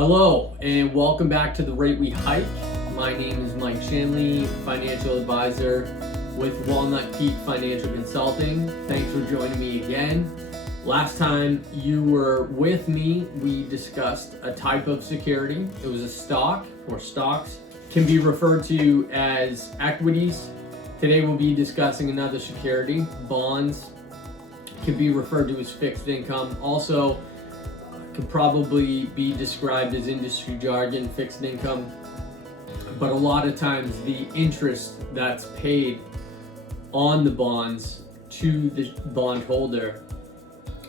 Hello, and welcome back to The Rate We Hike. My name is Mike Shanley, financial advisor with Walnut Peak Financial Consulting. Thanks for joining me again. Last time you were with me, we discussed a type of security. It was a stock or stocks. Can be referred to as equities. Today we'll be discussing another security, bonds. Can be referred to as fixed income. Also, could probably be described as industry jargon, fixed income. But a lot of times the interest that's paid on the bonds to the bondholder,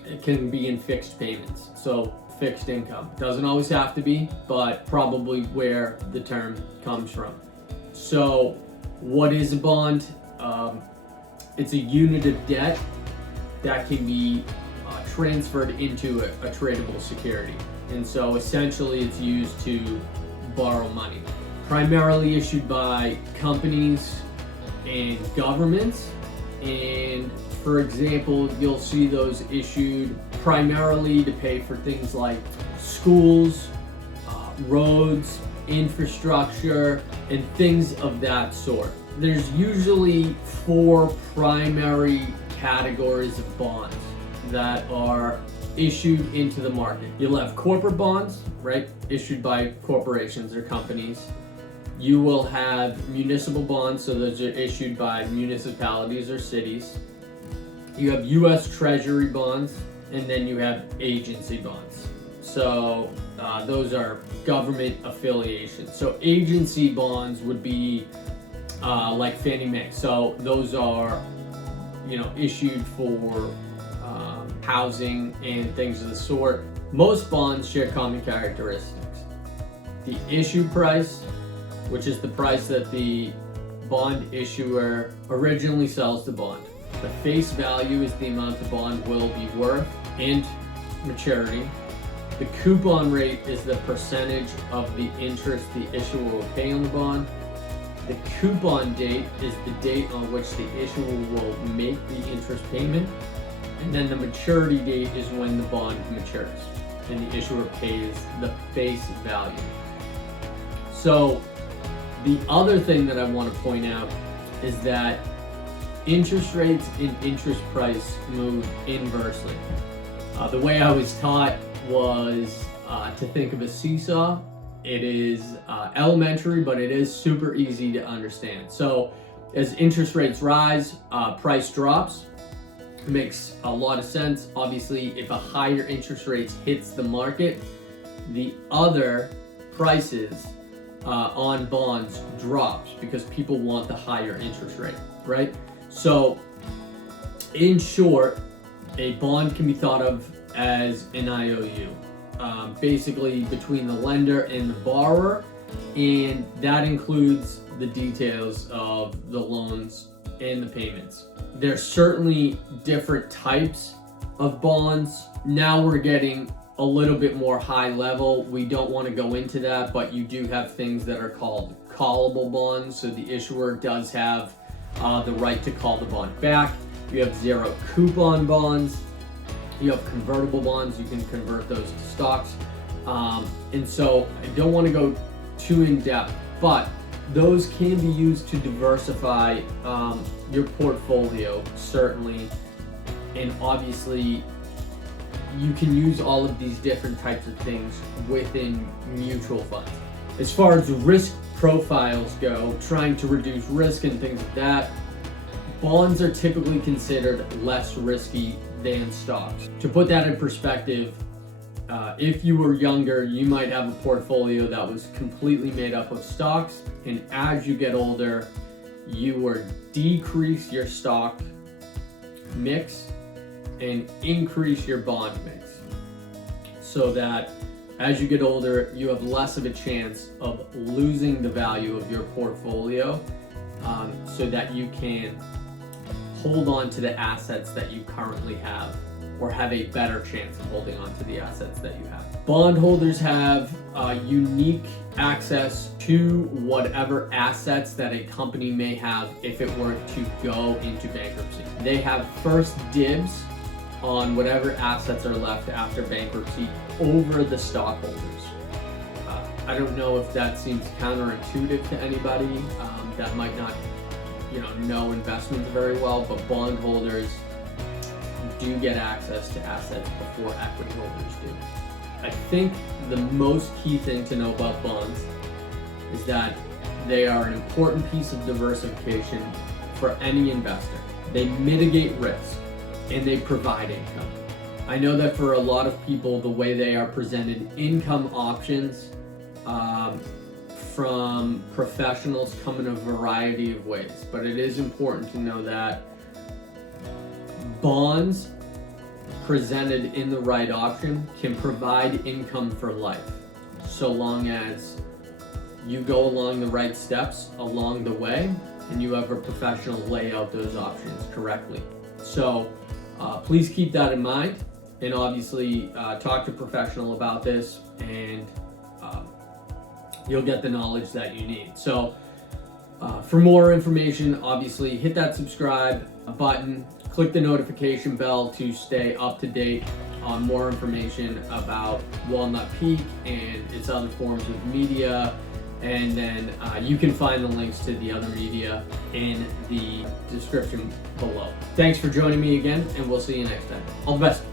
it can be in fixed payments. So fixed income. Doesn't always have to be, but probably where the term comes from. So what is a bond? It's a unit of debt that can be transferred into a tradable security. And so essentially it's used to borrow money. Primarily issued by companies and governments. And for example, you'll see those issued primarily to pay for things like schools, roads, infrastructure, and things of that sort. There's usually four primary categories of bonds that are issued into the market. You'll have corporate bonds, right? Issued by corporations or companies. You will have municipal bonds, so those are issued by municipalities or cities. You have US Treasury bonds, and then you have agency bonds. So those are government affiliations. So agency bonds would be like Fannie Mae. So those are, issued for housing and things of the sort. Most bonds share common characteristics. The issue price, which is the price that the bond issuer originally sells the bond. The face value is the amount the bond will be worth, and maturity. The coupon rate is the percentage of the interest the issuer will pay on the bond. The coupon date is the date on which the issuer will make the interest payment. And then the maturity date is when the bond matures and the issuer pays the face value. So the other thing that I want to point out is that interest rates and interest price move inversely. The way I was taught was to think of a seesaw. It is elementary, but it is super easy to understand. So as interest rates rise, price drops. It makes a lot of sense. Obviously, if a higher interest rate hits the market, the other prices on bonds drops because people want the higher interest rate, right? So in short, a bond can be thought of as an IOU, basically between the lender and the borrower, and that includes the details of the loans and the payments. There's certainly different types of bonds. Now we're getting a little bit more high level. We don't want to go into that, but you do have things that are called callable bonds. So the issuer does have the right to call the bond back. You have zero coupon bonds. You have convertible bonds. You can convert those to stocks. And so I don't want to go too in depth, but those can be used to diversify your portfolio, certainly. And obviously, you can use all of these different types of things within mutual funds. As far as risk profiles go, trying to reduce risk and things like that, bonds are typically considered less risky than stocks. To put that in perspective, if you were younger, you might have a portfolio that was completely made up of stocks, and as you get older, you will decrease your stock mix and increase your bond mix, so that as you get older, you have less of a chance of losing the value of your portfolio, so that you can hold on to the assets that you currently have, or have a better chance of holding on to the assets that you have. Bondholders have unique access to whatever assets that a company may have if it were to go into bankruptcy. They have first dibs on whatever assets are left after bankruptcy over the stockholders. I don't know if that seems counterintuitive to anybody that might not, know investments very well, but bondholders do get access to assets before equity holders do. I think the most key thing to know about bonds is that they are an important piece of diversification for any investor. They mitigate risk and they provide income. I know that for a lot of people, the way they are presented income options from professionals come in a variety of ways, but it is important to know that bonds presented in the right option can provide income for life, so long as you go along the right steps along the way and you have a professional lay out those options correctly. So please keep that in mind, and obviously talk to a professional about this, and you'll get the knowledge that you need. So for more information, obviously hit that subscribe button, click the notification bell to stay up to date on more information about Walnut Peak and its other forms of media. And then you can find the links to the other media in the description below. Thanks for joining me again, and we'll see you next time. All the best.